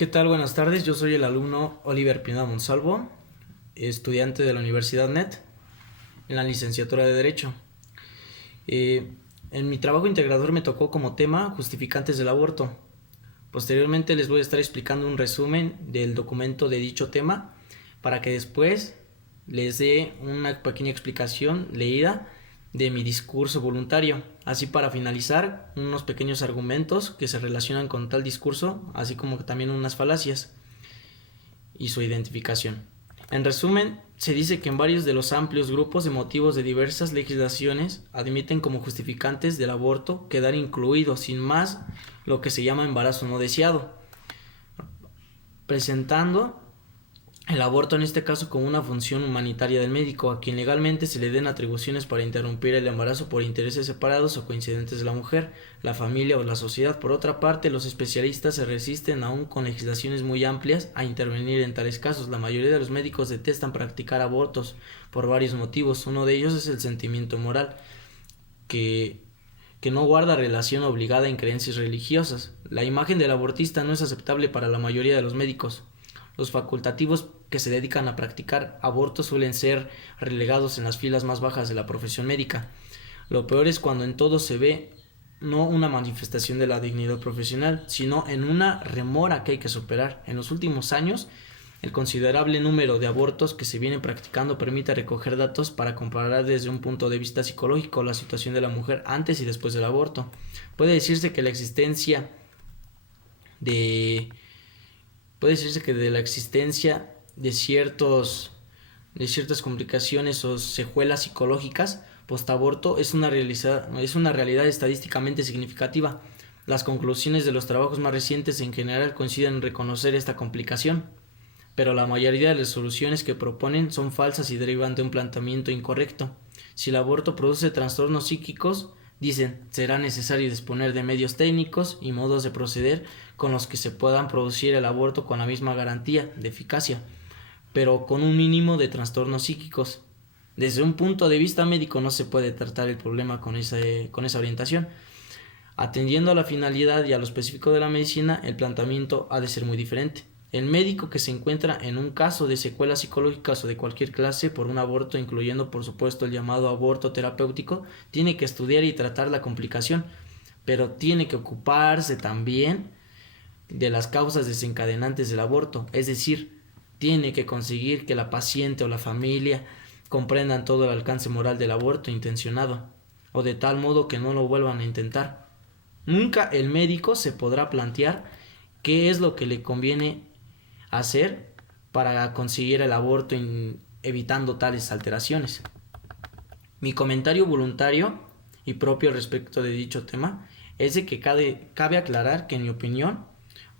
¿Qué tal? Buenas tardes, yo soy el alumno Oliver Pineda Monsalvo, estudiante de la Universidad NET en la licenciatura de Derecho. Eh, en mi trabajo integrador me tocó como tema justificantes del aborto. Posteriormente les voy a estar explicando un resumen del documento de dicho tema para que después les dé una pequeña explicación leída de mi discurso voluntario. Así, para finalizar, unos pequeños argumentos que se relacionan con tal discurso, así como también unas falacias y su identificación. En resumen, se dice que en varios de los amplios grupos de motivos de diversas legislaciones admiten como justificantes del aborto quedar incluido sin más lo que se llama embarazo no deseado, presentando el aborto en este caso como una función humanitaria del médico, a quien legalmente se le den atribuciones para interrumpir el embarazo por intereses separados o coincidentes de la mujer, la familia o la sociedad. Por otra parte, los especialistas se resisten, aún con legislaciones muy amplias, a intervenir en tales casos. La mayoría de los médicos detestan practicar abortos por varios motivos. Uno de ellos es el sentimiento moral, que no guarda relación obligada en creencias religiosas. La imagen del abortista no es aceptable para la mayoría de los médicos. Los facultativos que se dedican a practicar abortos suelen ser relegados en las filas más bajas de la profesión médica. Lo peor es cuando en todo se ve no una manifestación de la dignidad profesional, sino en una remora que hay que superar. En los últimos años, el considerable número de abortos que se vienen practicando permite recoger datos para comparar desde un punto de vista psicológico la situación de la mujer antes y después del aborto. Puede decirse que de la existencia de ciertas complicaciones o secuelas psicológicas postaborto es una realidad estadísticamente significativa. Las conclusiones de los trabajos más recientes en general coinciden en reconocer esta complicación, pero la mayoría de las soluciones que proponen son falsas y derivan de un planteamiento incorrecto. Si el aborto produce trastornos psíquicos, dicen, será necesario disponer de medios técnicos y modos de proceder con los que se puedan producir el aborto con la misma garantía de eficacia, pero con un mínimo de trastornos psíquicos. Desde un punto de vista médico no se puede tratar el problema con esa orientación. Atendiendo a la finalidad y a lo específico de la medicina, el planteamiento ha de ser muy diferente. El médico que se encuentra en un caso de secuelas psicológicas o de cualquier clase por un aborto, incluyendo por supuesto el llamado aborto terapéutico, tiene que estudiar y tratar la complicación, pero tiene que ocuparse también de las causas desencadenantes del aborto, es decir, tiene que conseguir que la paciente o la familia comprendan todo el alcance moral del aborto intencionado, o de tal modo que no lo vuelvan a intentar. Nunca el médico se podrá plantear qué es lo que le conviene hacer para conseguir el aborto evitando tales alteraciones. Mi comentario voluntario y propio respecto de dicho tema es de que cabe aclarar que, en mi opinión,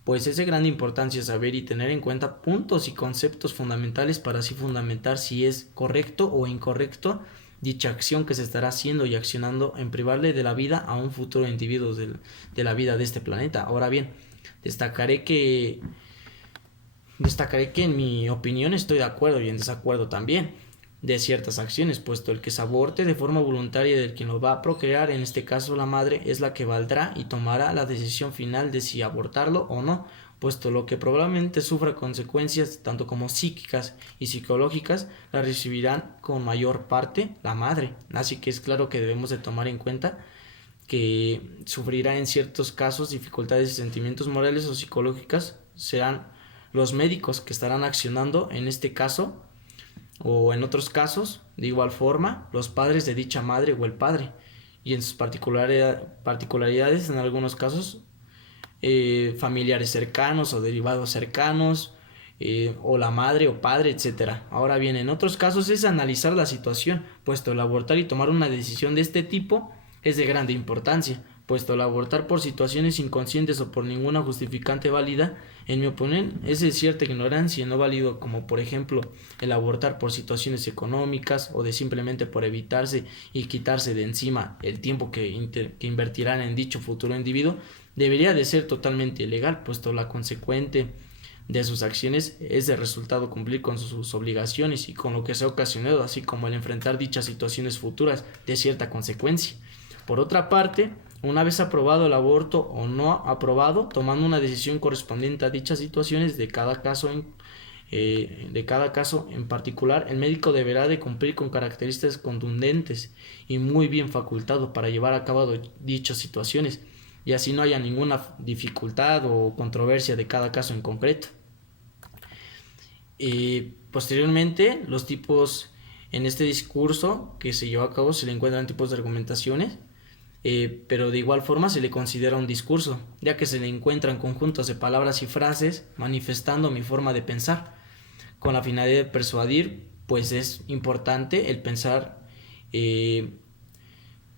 pues es de gran importancia saber y tener en cuenta puntos y conceptos fundamentales para así fundamentar si es correcto o incorrecto dicha acción que se estará haciendo y accionando en privarle de la vida a un futuro individuo de la vida de este planeta. Ahora bien, destacaré que en mi opinión estoy de acuerdo y en desacuerdo también de ciertas acciones, puesto el que se aborte de forma voluntaria del quien lo va a procrear, en este caso la madre, es la que valdrá y tomará la decisión final de si abortarlo o no, puesto lo que probablemente sufra consecuencias tanto como psíquicas y psicológicas las recibirán con mayor parte la madre. Así que es claro que debemos de tomar en cuenta que sufrirá en ciertos casos dificultades y sentimientos morales o psicológicas. Serán los médicos que estarán accionando en este caso, o en otros casos, de igual forma, los padres de dicha madre o el padre, y en sus particularidades, en algunos casos, familiares cercanos o derivados cercanos, o la madre o padre, etcétera. Ahora bien, en otros casos es analizar la situación, puesto el abortar y tomar una decisión de este tipo es de grande importancia, puesto el abortar por situaciones inconscientes o por ninguna justificante válida, en mi opinión, es de cierta ignorancia y no válido, como por ejemplo el abortar por situaciones económicas o de simplemente por evitarse y quitarse de encima el tiempo que invertirán en dicho futuro individuo, debería de ser totalmente ilegal, puesto la consecuente de sus acciones es de resultado cumplir con sus obligaciones y con lo que se ha ocasionado, así como el enfrentar dichas situaciones futuras de cierta consecuencia. Por otra parte, una vez aprobado el aborto o no aprobado, tomando una decisión correspondiente a dichas situaciones de cada caso en particular, el médico deberá de cumplir con características contundentes y muy bien facultado para llevar a cabo dichas situaciones, y así no haya ninguna dificultad o controversia de cada caso en concreto. Posteriormente, los tipos en este discurso que se llevó a cabo se le encuentran tipos de argumentaciones, pero de igual forma se le considera un discurso, ya que se le encuentran conjuntos de palabras y frases manifestando mi forma de pensar, con la finalidad de persuadir. Pues es importante el pensar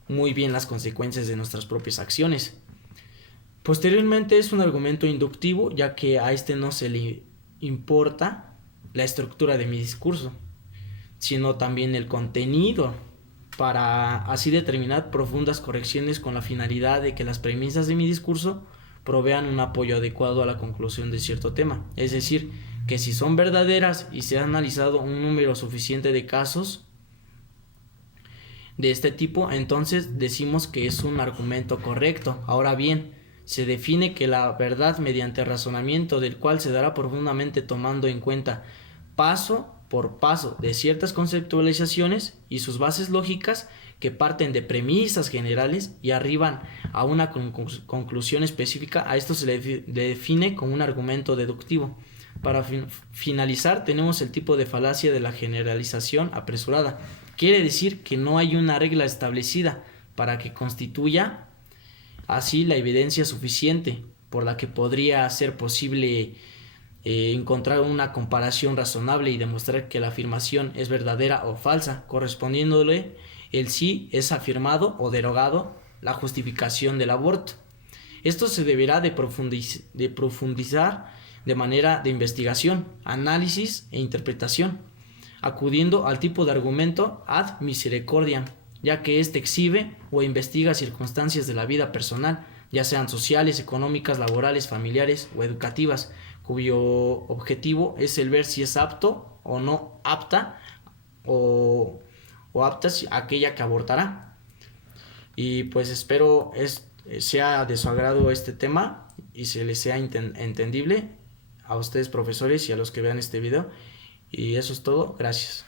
muy bien las consecuencias de nuestras propias acciones. Posteriormente es un argumento inductivo, ya que a este no se le importa la estructura de mi discurso, sino también el contenido, para así determinar profundas correcciones con la finalidad de que las premisas de mi discurso provean un apoyo adecuado a la conclusión de cierto tema. Es decir, que si son verdaderas y se ha analizado un número suficiente de casos de este tipo, entonces decimos que es un argumento correcto. Ahora bien, se define que la verdad mediante razonamiento, del cual se dará profundamente tomando en cuenta paso por paso de ciertas conceptualizaciones y sus bases lógicas que parten de premisas generales y arriban a una conclusión específica. A esto se le define como un argumento deductivo. Para finalizar, tenemos el tipo de falacia de la generalización apresurada. Quiere decir que no hay una regla establecida para que constituya así la evidencia suficiente por la que podría ser posible encontrar una comparación razonable y demostrar que la afirmación es verdadera o falsa, correspondiéndole el sí es afirmado o derogado la justificación del aborto. Esto se deberá de profundizar de manera de investigación, análisis e interpretación, acudiendo al tipo de argumento ad misericordiam, ya que éste exhibe o investiga circunstancias de la vida personal, ya sean sociales, económicas, laborales, familiares o educativas, cuyo objetivo es el ver si es apto o no apta o apta aquella que abortará. Y pues espero sea de su agrado este tema y se les sea entendible a ustedes, profesores, y a los que vean este video. Y eso es todo. Gracias.